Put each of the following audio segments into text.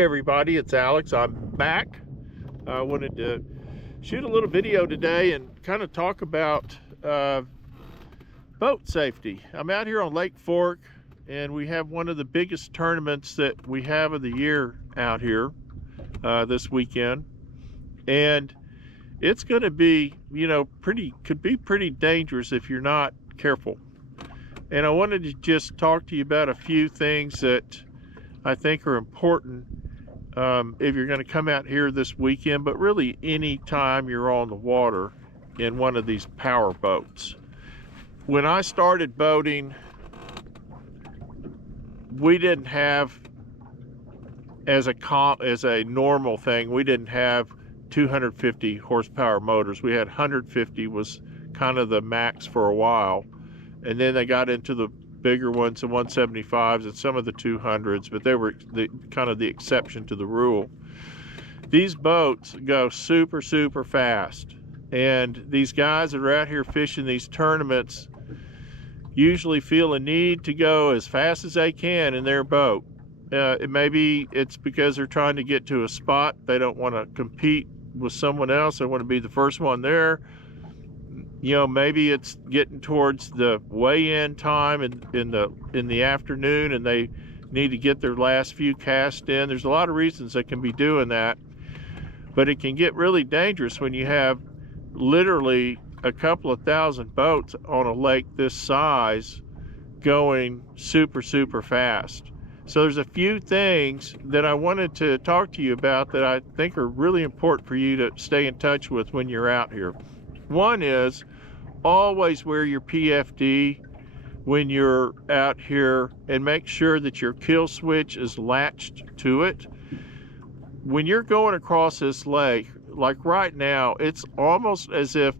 Hey everybody, it's Alex. I'm back. I wanted to shoot a little video today and kind of talk about boat safety. I'm out here on Lake Fork, and we have one of the biggest tournaments that we have of the year out here this weekend, and it's going to be, could be pretty dangerous if you're not careful. And I wanted to just talk to you about a few things that I think are important if you're going to come out here this weekend, but really any time you're on the water in one of these power boats. When I started boating, we didn't have, as a normal thing, we didn't have 250 horsepower motors. We had 150 was kind of the max for a while, and then they got into the bigger ones, the 175s and some of the 200s, but they were kind of the exception to the rule. These boats go super fast, and these guys that are out here fishing these tournaments usually feel a need to go as fast as they can in their boat. Maybe it's because they're trying to get to a spot. They don't want to compete with someone else. They want to be the first one there. Maybe it's getting towards the weigh-in time in the afternoon, and they need to get their last few casts in. There's a lot of reasons they can be doing that, but it can get really dangerous when you have literally a couple of thousand boats on a lake this size going super fast. So there's a few things that I wanted to talk to you about that I think are really important for you to stay in touch with when you're out here. One is always wear your PFD when you're out here, and make sure that your kill switch is latched to it. When you're going across this lake, like right now, it's almost as if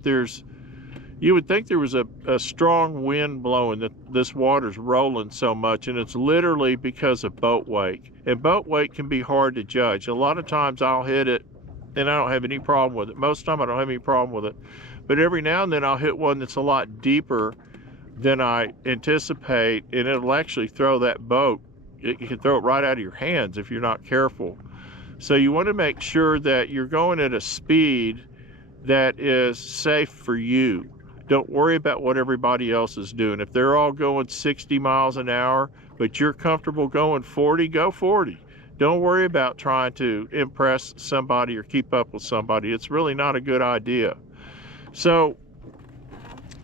you would think there was a strong wind blowing, that this water's rolling so much, and it's literally because of boat wake. And boat wake can be hard to judge. A lot of times I'll hit it and I don't have any problem with it. Most of the time I don't have any problem with it. But every now and then I'll hit one that's a lot deeper than I anticipate, and it'll actually throw that boat. You can throw it right out of your hands if you're not careful. So you want to make sure that you're going at a speed that is safe for you. Don't worry about what everybody else is doing. If they're all going 60 miles an hour, but you're comfortable going 40, go 40. Don't worry about trying to impress somebody or keep up with somebody. It's really not a good idea. So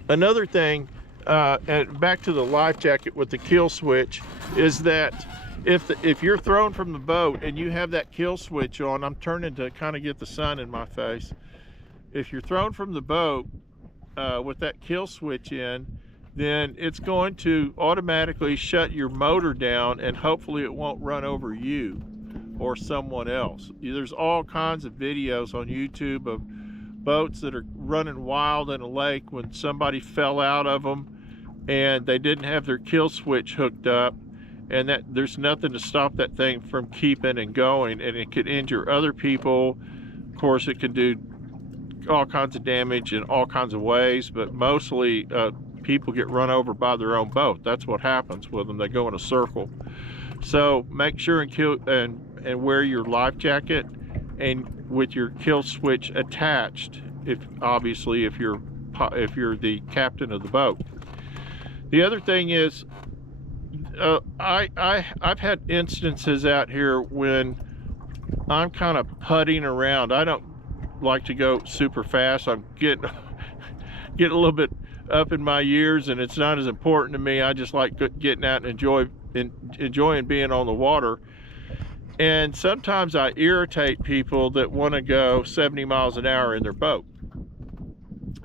another thing, and back to the life jacket with the kill switch, is that if you're thrown from the boat and you have that kill switch on, I'm turning to kind of get the sun in my face. If you're thrown from the boat with that kill switch in, then it's going to automatically shut your motor down, and hopefully it won't run over you or someone else. There's all kinds of videos on YouTube of boats that are running wild in a lake when somebody fell out of them and they didn't have their kill switch hooked up, and that there's nothing to stop that thing from keeping and going, and it could injure other people. Of course, it can do all kinds of damage in all kinds of ways, but mostly people get run over by their own boat. That's what happens with them. They go in a circle. So make sure and wear your life jacket, and with your kill switch attached, if you're the captain of the boat. The other thing is, I've had instances out here when I'm kind of putting around. I don't like to go super fast. I'm getting a little bit up in my years, and it's not as important to me. I just like getting out and enjoying being on the water. And sometimes I irritate people that want to go 70 miles an hour in their boat,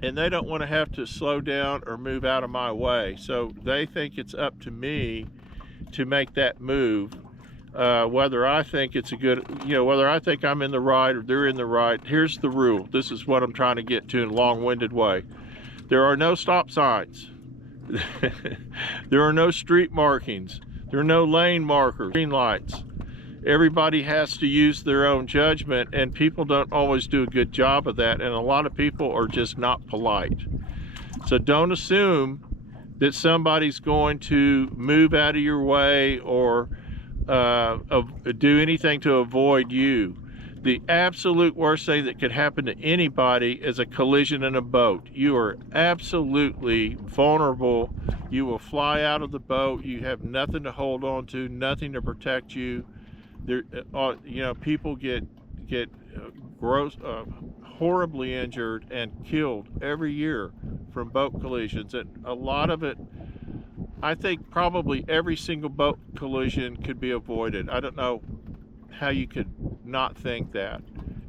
and they don't want to have to slow down or move out of my way. So they think it's up to me to make that move, whether I think it's a good, whether I think I'm in the right or they're in the right. Here's the rule. This is what I'm trying to get to in a long-winded way. There are no stop signs. There are no street markings. There are no lane markers, green lights. Everybody has to use their own judgment, and people don't always do a good job of that, and a lot of people are just not polite. So don't assume that somebody's going to move out of your way or do anything to avoid you. The absolute worst thing that could happen to anybody is a collision in a boat. You are absolutely vulnerable. You will fly out of the boat. You have nothing to hold on to, nothing to protect you. There, you know, people get horribly injured and killed every year from boat collisions, and a lot of it, I think probably every single boat collision could be avoided. I don't know how you could not think that.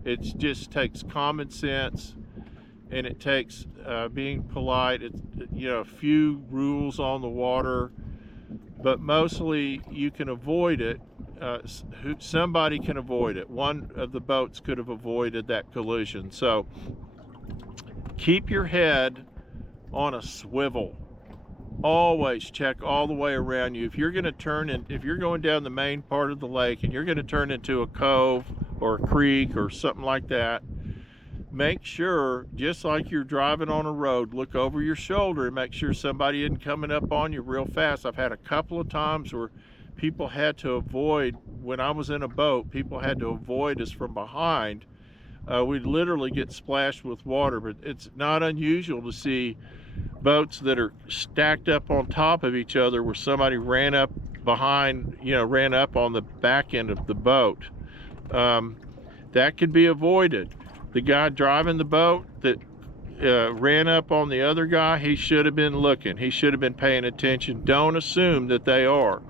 It just takes common sense, and it takes being polite. It's, you know, a few rules on the water, but mostly you can avoid it. Somebody can avoid it. One of the boats could have avoided that collision. So keep your head on a swivel. Always check all the way around you. If you're going to turn in, if you're going down the main part of the lake and you're going to turn into a cove or a creek or something like that, make sure, just like you're driving on a road, look over your shoulder and make sure somebody isn't coming up on you real fast. I've had a couple of times where people had to avoid, when I was in a boat, people had to avoid us from behind. We'd literally get splashed with water, but it's not unusual to see boats that are stacked up on top of each other where somebody ran up behind, you know, ran up on the back end of the boat. That could be avoided. The guy driving the boat that ran up on the other guy, he should have been looking. He should have been paying attention. Don't assume that they are.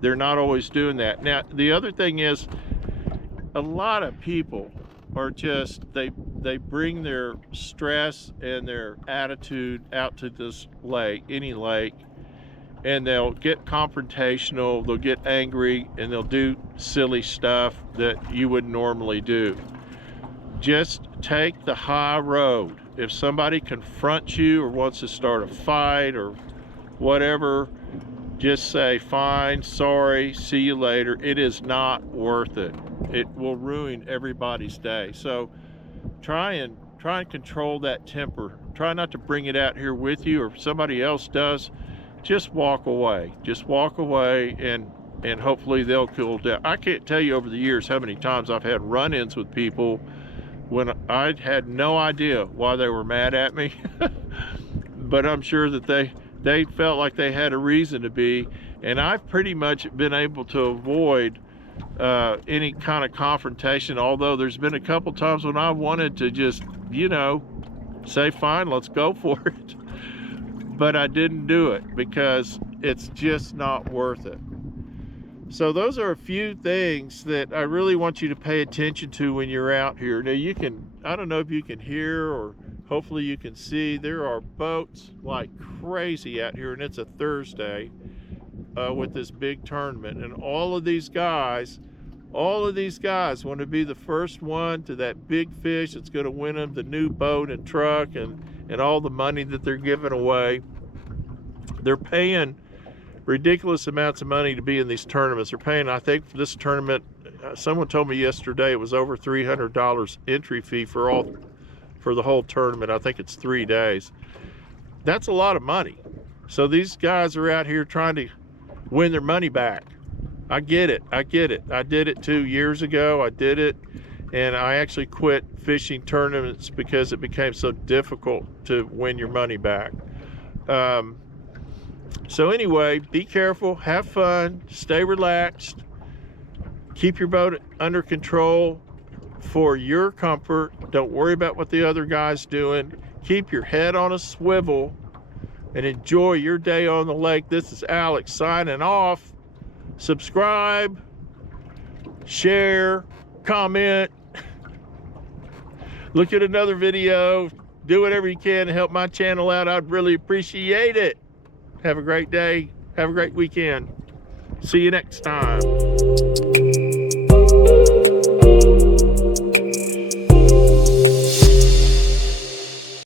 They're not always doing that. Now, the other thing is, a lot of people are just, they bring their stress and their attitude out to this lake, any lake, and they'll get confrontational, they'll get angry, and they'll do silly stuff that you would normally do. Just take the high road. If somebody confronts you or wants to start a fight or whatever, just say, fine, sorry, see you later. It is not worth it. It will ruin everybody's day. So try and control that temper. Try not to bring it out here with you, or if somebody else does, just walk away. Just walk away, and hopefully they'll cool down. I can't tell you over the years how many times I've had run-ins with people when I had no idea why they were mad at me. But I'm sure that they felt like they had a reason to be, and I've pretty much been able to avoid any kind of confrontation, although there's been a couple times when I wanted to just, you know, say, fine, let's go for it. But I didn't do it because it's just not worth it. So those are a few things that I really want you to pay attention to when you're out here. Now you can, I don't know if you can hear, or hopefully you can see, there are boats like crazy out here, and it's a Thursday with this big tournament, and all of these guys want to be the first one to that big fish that's going to win them the new boat and truck and all the money that they're giving away. They're paying ridiculous amounts of money to be in these tournaments. They're paying, I think, for this tournament, someone told me yesterday it was over $300 entry fee for the whole tournament. I think it's 3 days. That's a lot of money. So these guys are out here trying to win their money back. I get it. I did it 2 years ago. I did it, and I actually quit fishing tournaments because it became so difficult to win your money back. So anyway, be careful, have fun, stay relaxed, keep your boat under control for your comfort. Don't worry about what the other guy's doing. Keep your head on a swivel and enjoy your day on the lake. This is Alex signing off. Subscribe, share, comment, look at another video, do whatever you can to help my channel out. I'd really appreciate it. Have a great day. Have a great weekend. See you next time.